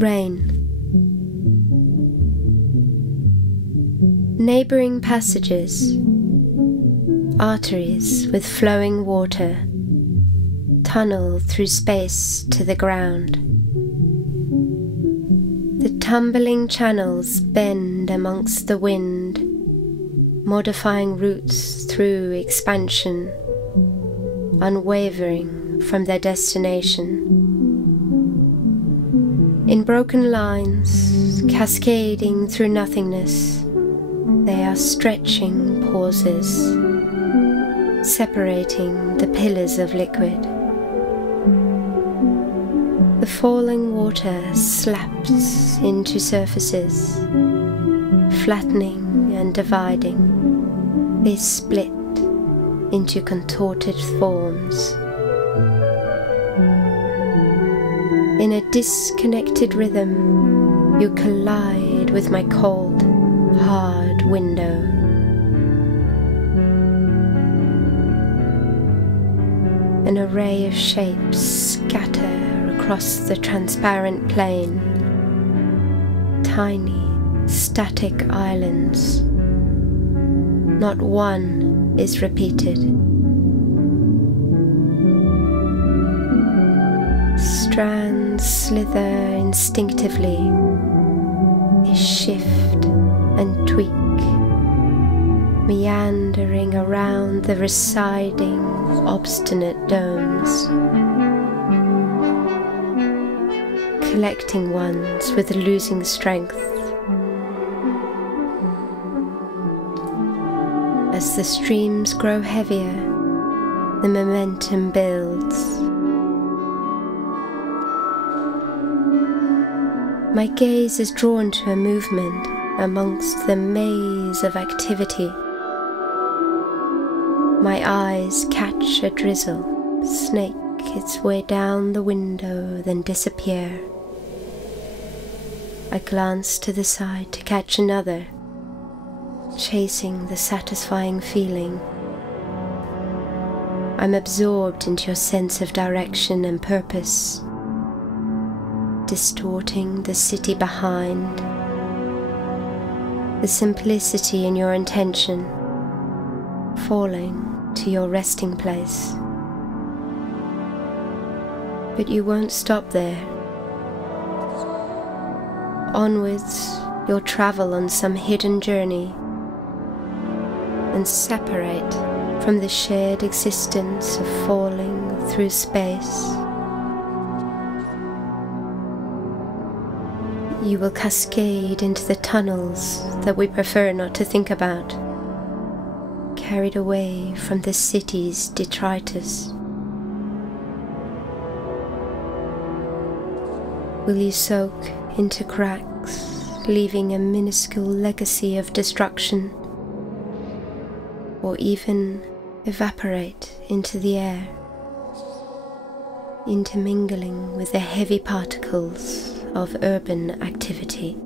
Rain. Neighbouring passages, arteries with flowing water, tunnel through space to the ground. The tumbling channels bend amongst the wind, modifying routes through expansion, unwavering from their destination. In broken lines, cascading through nothingness, they are stretching pauses, separating the pillars of liquid. The falling water slaps into surfaces, flattening and dividing. They split into contorted forms. In a disconnected rhythm, you collide with my cold, hard window. An array of shapes scatter across the transparent plain. Tiny, static islands. Not one is repeated. Strands slither instinctively. They shift and tweak, meandering around the receding, obstinate domes, collecting ones with losing strength. As the streams grow heavier, the momentum builds. My gaze is drawn to a movement amongst the maze of activity. My eyes catch a drizzle, snake its way down the window, then disappear. I glance to the side to catch another, chasing the satisfying feeling. I'm absorbed into your sense of direction and purpose, distorting the city behind, the simplicity in your intention, falling to your resting place. But you won't stop there. Onwards, you'll travel on some hidden journey and separate from the shared existence of falling through space. You will cascade into the tunnels that we prefer not to think about, carried away from the city's detritus. Will you soak into cracks, leaving a minuscule legacy of destruction, or even evaporate into the air, intermingling with the heavy particles of urban activity?